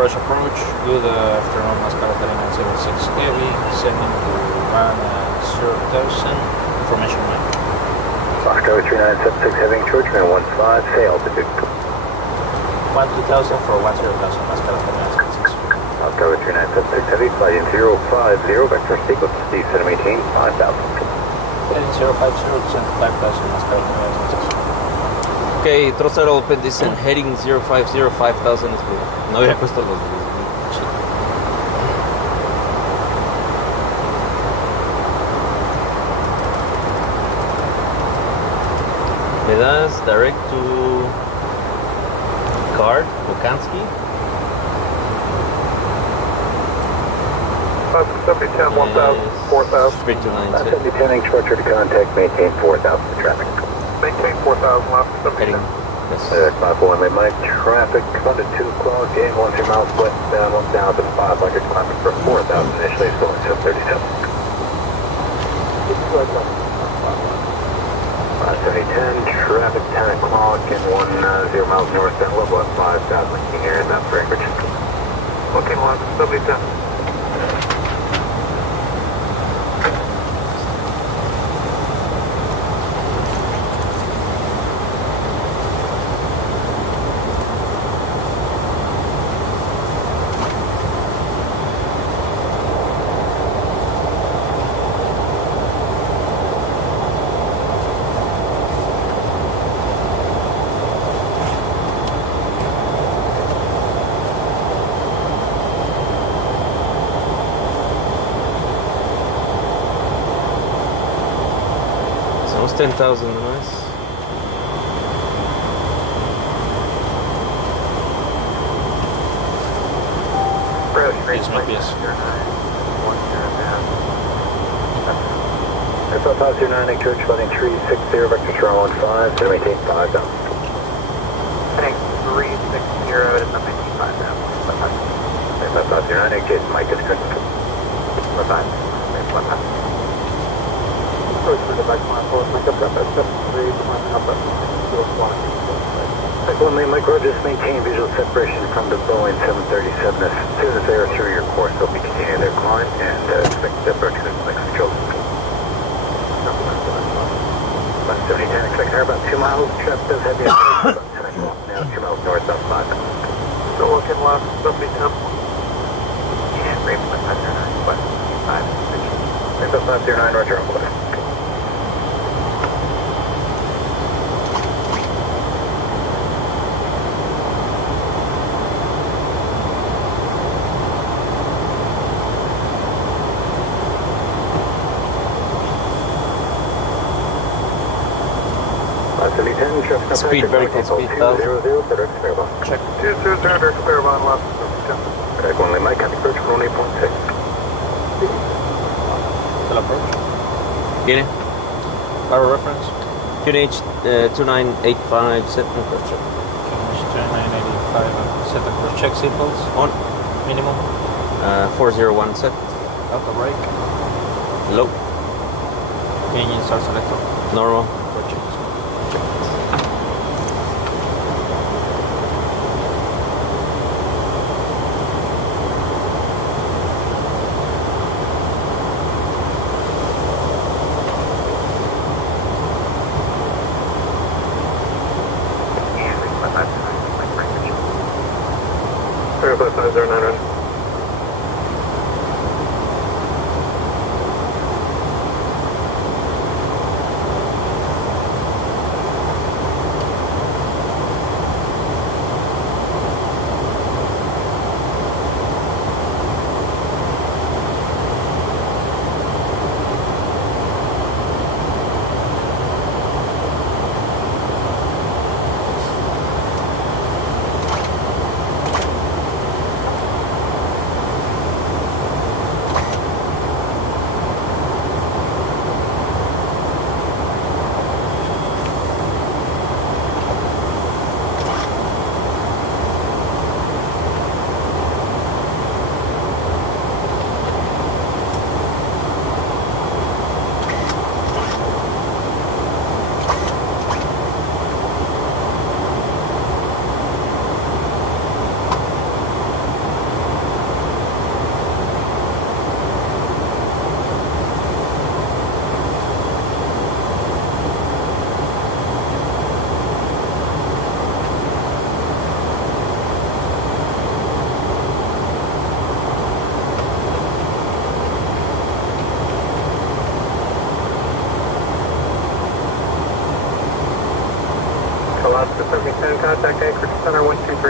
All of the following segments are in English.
Anchorage Approach, good afternoon, Mascara 3976 Heavy, sending to 10,000, information map. Mascara 3976 Heavy, Anchorage, 15, say altitude. 12,000 for 10,000, Mascara 3976. Mascara 3976 Heavy, flight in 050, vector sequence, descend and maintain 5,000. Heading 050, descend 5,000, Mascara 3976. Ok, throttle open, descend, heading 050, 5,000 es bien. No había puesto los... Me das direct to card, Lukansky. 7010, 1,000, 4,000. 3296. 7010, structure to contact, maintain 4,000 traffic. Maintain 4,000 left, Heading. 7010. Yes. Clock 1, Mike, traffic, under 2 clock, gain 10 miles westbound, 1,500, climbing for 4,000, initially going 737. 7010, traffic 10 o'clock and 10 miles northbound, level up 5,000, King Air, that's for Anchorage. Looking left, 7010. Somos 10,000 nomás. Yes, my PS. Airport 509, Anchorage, flighting 360, vector strong 15, to maintain 5,000. Heading 360 to 95 now. Airport 509, Anchorage, Mike is good. 5,000. Approach for the back line, forward, make up that 73, climbing up at 201. One Mike Roger, just maintain visual separation from the Boeing 737 as soon as they are through your course. They'll be continuing their climb and expect separation in the next control. 7010, expect her about 2 miles. Traffic does have you about 10 o'clock now, 2 miles north, about 5. Still looking left, 7010. And rate 509, west, 5. Airport 509, Roger, on course. Speed, vertical speed, 1,000. Check. 220, direct Clearbond left, 7010. Correct, only Mike, happy approach, 18.6. Still approach. Tiene. Barrel reference. QNH 2985, set and cross check. QNH 2985, set and cross check seatbelts. On. Minimum. 401 set. Auto brake. Low. Engine start selector. Normal. Approach. Airbus A330.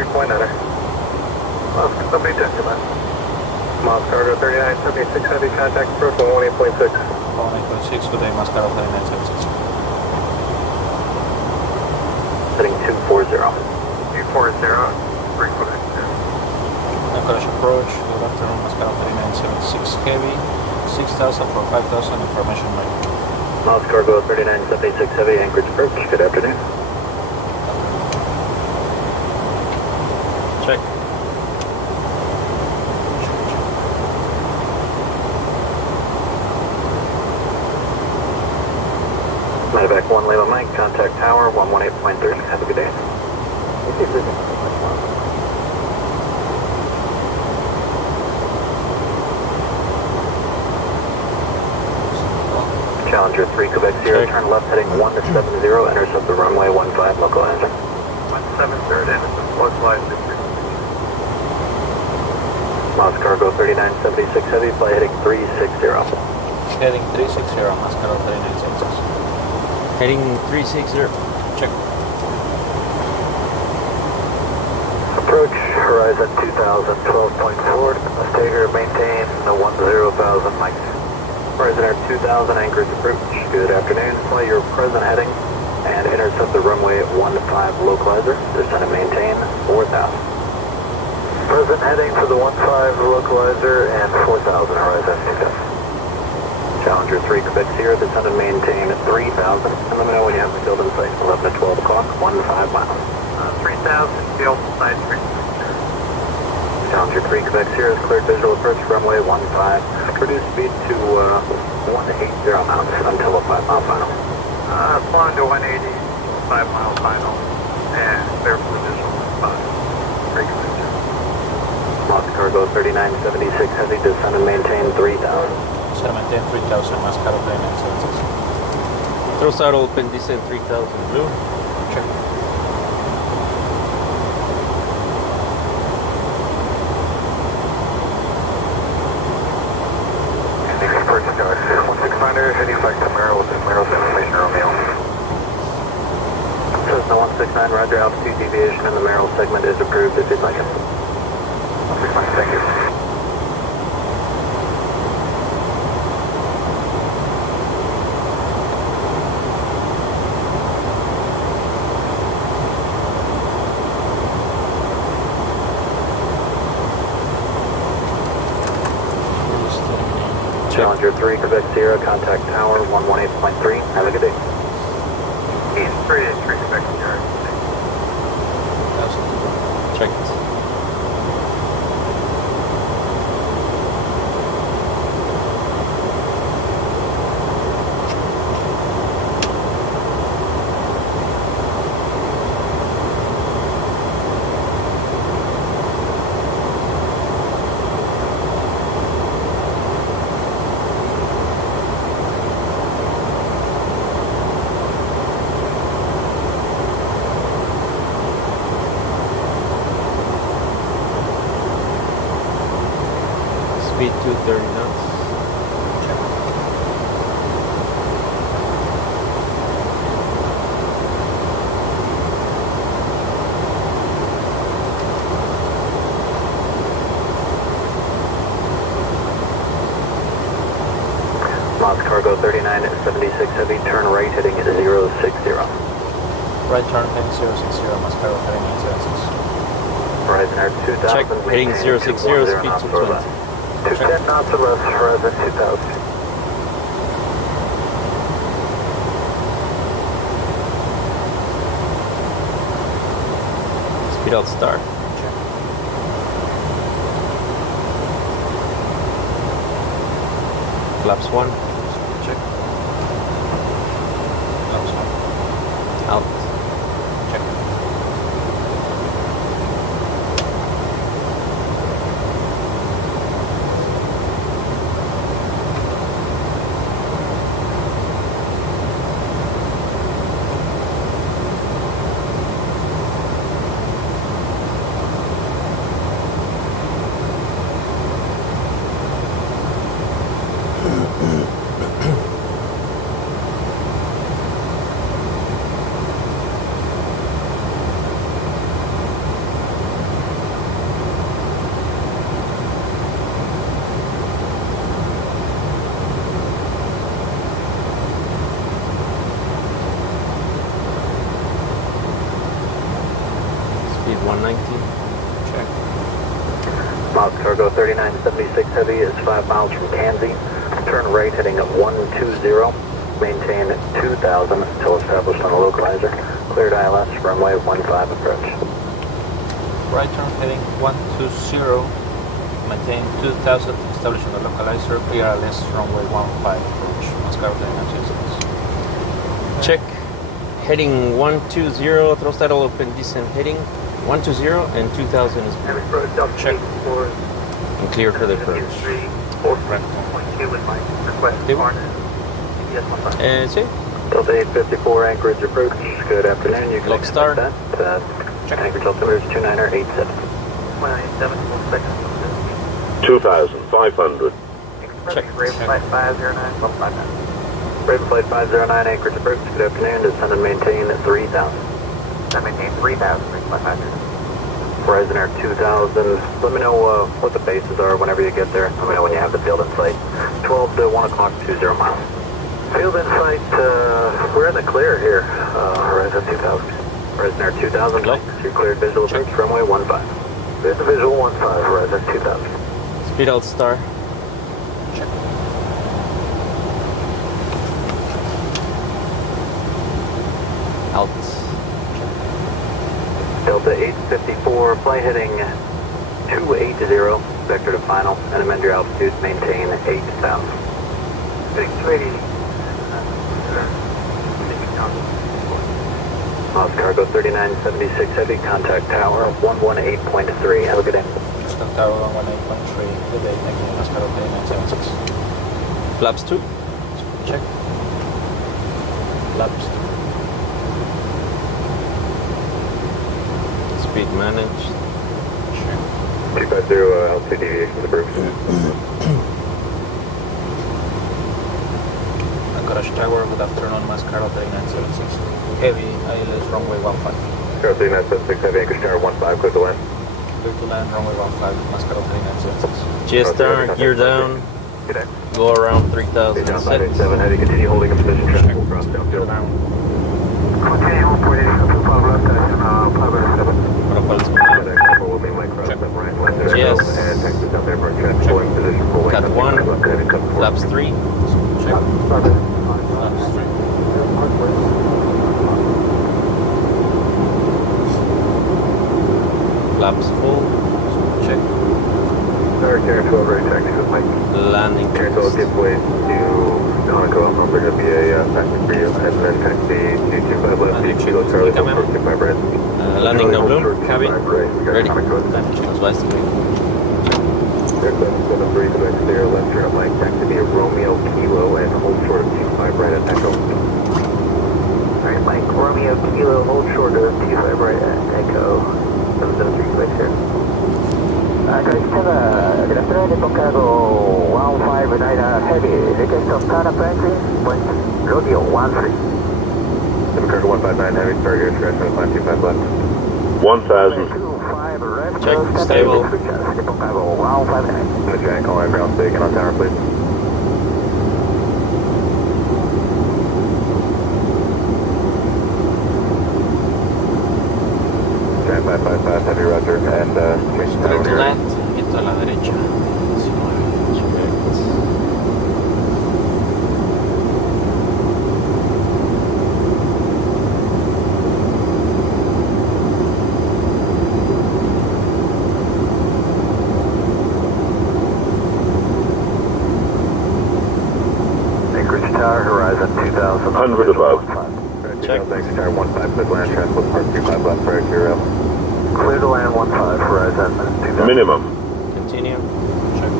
3.9. I'll be taking that. Miles cargo 3976 heavy, contact approach 18.6. 18.6, good day, Mascaro 3976. Heading 240. 240, 3.9. Anchorage Approach, good afternoon, Mascaro 3976 heavy, 6,000 for 5,000, information ready. Miles cargo 3976 heavy, Anchorage Approach, good afternoon. Check. Medevac 1 Lima Mike, contact tower 118.3. Have a good day. Challenger 3 Quebec Sierra, turn left heading 170, intercept the runway 15 localizer. 170, localizer. Miles cargo 3976 heavy, fly heading 360. Heading 360, Mascaro 3976. Heading 360. Check. Approach horizon 2000, 12.4. Stagger maintain the 10,000 mics. Horizon Air 2000, Anchorage Approach. Good afternoon. Fly your present heading and intercept the runway at 15 localizer. Descend and maintain 4,000. Present heading for the 15 localizer and 4,000 horizon 2000. Challenger 3 Quebec Sierra, descend and maintain 3,000. And let me know when you have the field in sight. 11 to 12 o'clock, 15 miles. 3,000, field in sight, 3. Challenger 3 Quebec Sierra is cleared visual approach runway 15. Reduce speed to 180 knots until a 5 mile final. Flying to 180, 5 mile final, and clear for visual spot. 3 Quebec Sierra. Lost cargo 3976 heavy, descend and maintain 3,000. Descend and maintain 3,000, Mascaro 3976. Throw throttle open, descend 3000 blue. Check. Heading back to Merrill with Merrill information Romeo. Cessna 169, roger, altitude deviation in the Merrill segment is approved if you'd like it. 169, thank you. Challenger 3 Quebec Sierra, contact tower 118.3. Have a good day. East 383 Quebec Sierra. Checked. Speed 230 knots. Lost cargo 3976 heavy, turn right heading 060. Right turn heading 060, Mascaro 3976. Horizon Air 2000. Check, heading 060, speed 220. 210 knots or less, horizon 2000. Speed out start. Flaps 1. Check. Flaps 1. Out. Check. Mouse Cargo 3976 Heavy is 5 miles from Kansas. Turn right heading at 120. Maintain 2000 until established on the localizer. Cleared ILS runway 15 approach. Right turn heading 120. Maintain 2000. Established on the localizer. Clear ILS runway 15 approach. Moscow 3976. Check. Heading 120, thrust idle open descent heading 120 and 2000 is Check. and clear for the approach. Right. Sí. Delta 854 Anchorage Approach. Good afternoon. You can Lock star. expect that. Check. Anchorage altimeter is 2987. 2,500. Check. Raven Flight 509, 159. Raven Flight 509 Anchorage Approach. Good afternoon. Descend and maintain 3000. I maintain 3000, Raven Flight 509. Horizon Air 2000. Let me know what the bases are whenever you get there. Let me know when you have the field in sight. 12 to 1 o'clock, 20 miles. Field in sight, we're in the clear here. Horizon 2000. Horizon Air 2000. Hello? You're cleared visual approach, runway 15. Good to visual 15, Horizon 2000. Speed out star. Check. Out. Delta 854, flight heading 280, vector to final, and amend your altitude, maintain 8,000. Heading 280. Mouse Cargo 3976 Heavy, contact tower 118.3. Have a good day. Contact tower 118.3. Good day. Thank you. Moscow 3976. Flaps 2. Check. Flaps 2. Speed managed. Check. 250 altitude deviations approved. Anchorage Tower, good afternoon, Mascaro 3976. Heavy, ILS runway 15. Cargo 3976 Heavy, Anchorage Tower 15, clear to land. Clear to land, runway 15, Mascaro 3976. GS star, gear down. Good day. Go around 3000 Down set. 587 Heavy, continue holding a position, traffic will cross downfield. Continue on 480, Pablo, Pablo 7. Protocol is Good command. day, Corporal, will be Mike Cross, Check. left right, left Yes. and Texas down there, for traffic, holding position, full Cut length, 1. left, heading cut 4. Flaps 3. Check. Pablo. Flaps 3. Flaps full. Check. Carrier 12 ready, taxi with Mike. Landing. Carrier 12 give way to Donegal, Alpha, going to be a factory for you, and then taxi 225 left, Landing Kilo shield, Charlie, Kilo. 25 right. Landing no bloom. Cabin. Ready. Aircraft Landing channels west. 73 to clear, left turn at Mike, taxi via Romeo, Kilo, and hold short of 25 right at Echo. Alright, Mike, Romeo, Kilo, hold short of 25 right at Echo. 773 clicks here. Anchorage Tower, good afternoon, Nippon Cargo 159 Heavy. Request of turn up entry, point Rodeo 13. Nippon Cargo 159 Heavy, start your scratch on 525 left. 1,000. 25 left. Check, stable. Nippon Cargo 159. The giant call out ground station on tower, please. Giant 555 Heavy, roger, and change Straight tower here. left, viento a la derecha. 19. Correct. Anchorage Tower, horizon 2000. 100 above. Check. Anchorage Tower 15, clear to land, transport park 25 left, right here. Clear to land 15, horizon 2000. Minimum. Continue. Check.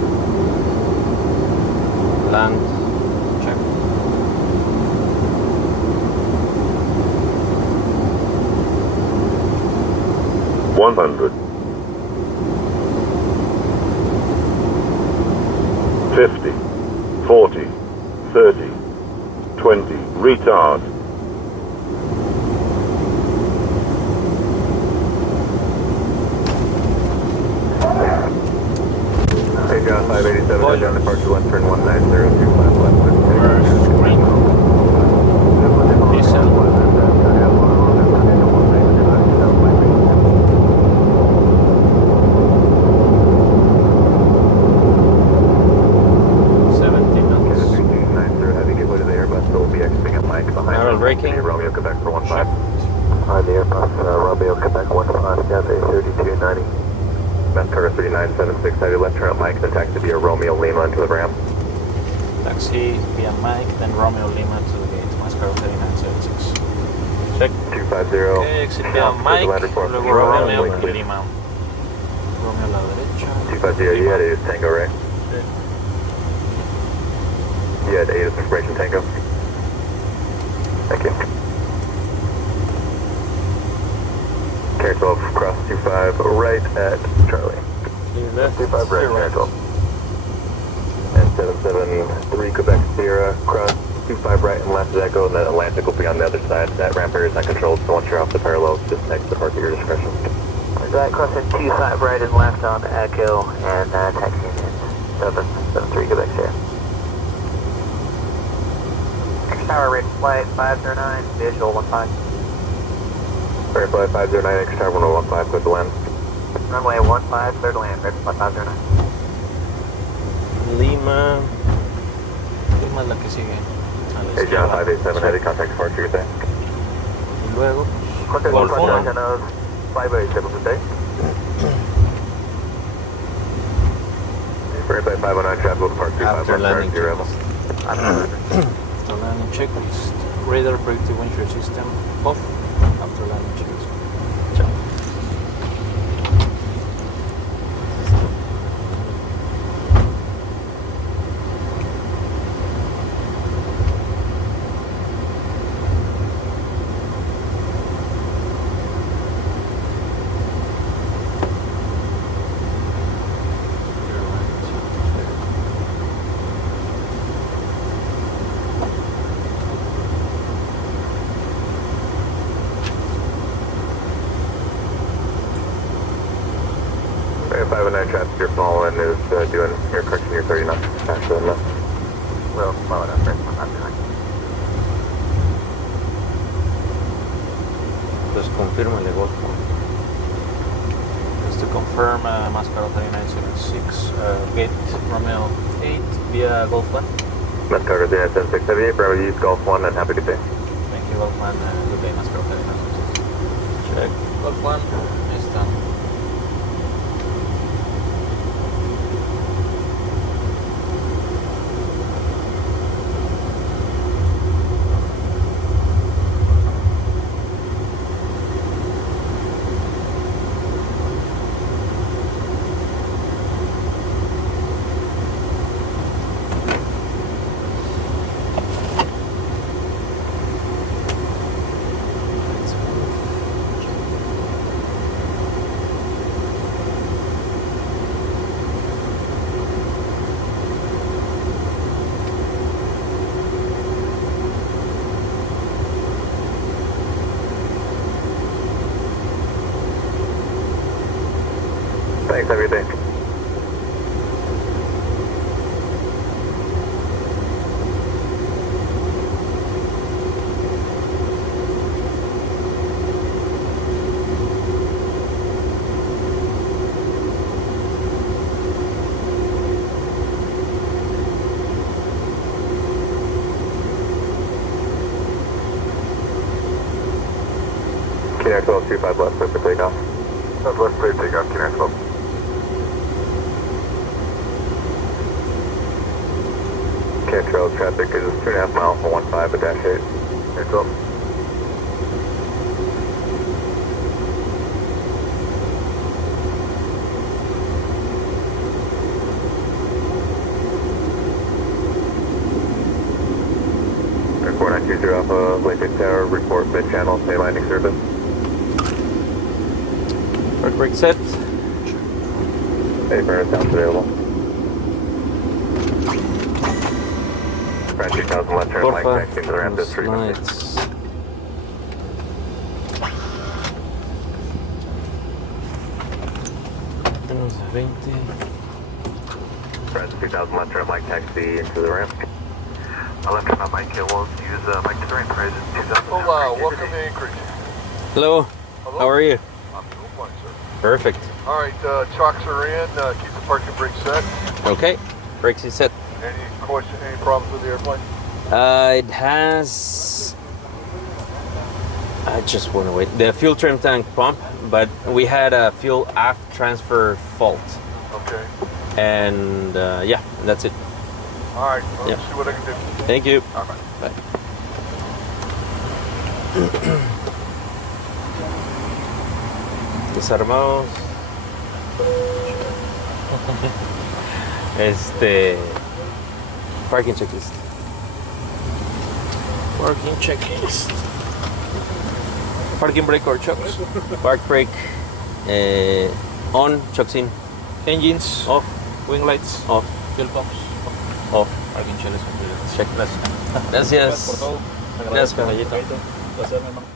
Land. Check. 100. 50. 40. 30. 20. Retard. Hey John, 587, head down departure left, turn 190, 25 left. Reverse green. Diesel. Mass Cargo 3976, have you left turn at Mike, then taxi via Romeo Lima into the ramp. Taxi via Mike, then Romeo Lima to the gate. Mascaro 3976. Check. 250. Okay, exit via Mike, luego Romeo y please. Lima. Romeo a la derecha. 250, you had a Tango, right? Sí. You had 8 information Tango. Thank you. Carry 12, cross 25, right at Charlie. Clear left. 25 right, clear carry 12. And 773 Quebec Sierra, cross 25 right and left is Echo, and then Atlantic will be on the other side. That ramp area is not controlled, so once you're off the parallel, just exit park at your discretion. Right, crossing 25 right and left on Echo, and taxiing in 773 Quebec Sierra. Tower ready flight 509, visual 15. Alright, flight 509, X Tower 1015, clear the land. Runway 15, clear to land, ready flight 509. Lima. Lima es la que sigue. A la Hey, John izquierda. 587, heading contact departure, you say? Y luego, Contact Golf contact uno. on 587 today. Alright, flight 509, traffic will depart 25 After left, landing turn 0. after landing checklist. Radar brake to windshield system off after landing checklist. Ciao. Alright, 509 traffic, you're following is doing your correction, you're 30 knots faster than that. Well, slow it up, ready flight 509. Pues confírmale, Golf. Just to confirm, Mascaro 3976, gate Romeo 8 via Golf 1. Mass Cargo 3976, Bravo East, Golf 1, and happy to day. Thank you, Golf 1. Good day, Mascaro 3976. Check. Golf 1 is done. Thanks, have a good day. Kinetic 12, 25 left, clear for takeoff. Southwest, clear takeoff, Kinetic 12. Cantrell traffic is 2.5 miles for 15 at dash 8. It's up. Air 4920 Alpha, Lincoln Tower, report mid-channel, stay landing service. Park brake set. Any burner sounds available. Brand 2000 left turn, Mike, Porfa. taxi to the ramp, Los is 350. lights. Tenemos 20. Brand 2000 left turn, Mike, taxi into the ramp. Left turn on Mike, we'll use Mike to the ramp, Horizon 2000. Hola, welcome to Anchorage. Hello. Hello? How are you? I'm doing fine, sir. Perfect. All right, chocks are in. Keep the parking brake set. Okay. Brakes is set. Any question, any problems with the airplane? It has I just want to wait. The fuel trim tank pump, but we had a fuel aft transfer fault. Okay. And yeah, that's it. All right. Well, Yeah. Let's see what I can do. Thank you. All right. Bye. Desarmados. Parking checklist. Parking checklist. Parking brake or chocks. Park brake on, chocks in, Engines off, wing lights off, fuel pumps off. Parking checklist completed. Check. Gracias. Gracias. Por todo. Gracias, caballito. Placer, mi hermano.